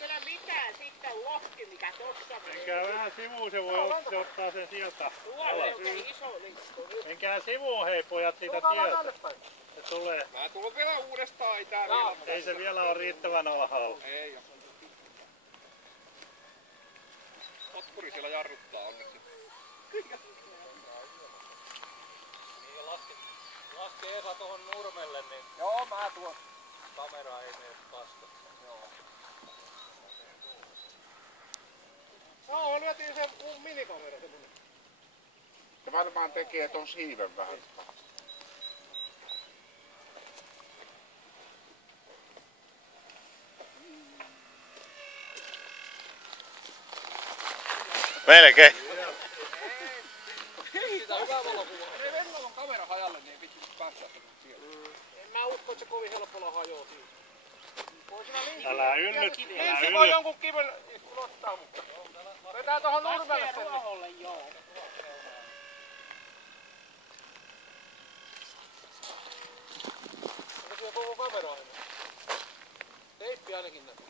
näköjään mitään sitten lohti, mikä tossa menee. Menkää vähän sivuun, se voi ottaa sen sieltä. Tuolle on iso linkku. Menkää sivuun hei pojat siitä tieltä. Se tulee. Mä tulen vielä uudestaan, ei tää vielä. Ei se vielä ole riittävän alhaalla. Ei oo. Potkuri siellä jarruttaa onneksi. Niin laske Esa tohon nurmelle, niin Joo, mä tuon. kamera ei mene paskaksi. Joo, lyötiin se mun minikamera semmonen. Se varmaan tekee ton siiven vähän. Melkein. Siitä on hyvä valokuva. Ei Vennolla on kamera hajalle, niin ei vittu päästä siellä. En mä usko, että se kovin helpolla hajoaa siitä. Älä ynnyt. Linssi voi jonkun kiven nostaa, mutta vetää tohon nurmelle sen. Ruoholle joo. Se syö koko kameraa. Teippi ainakin näkyy.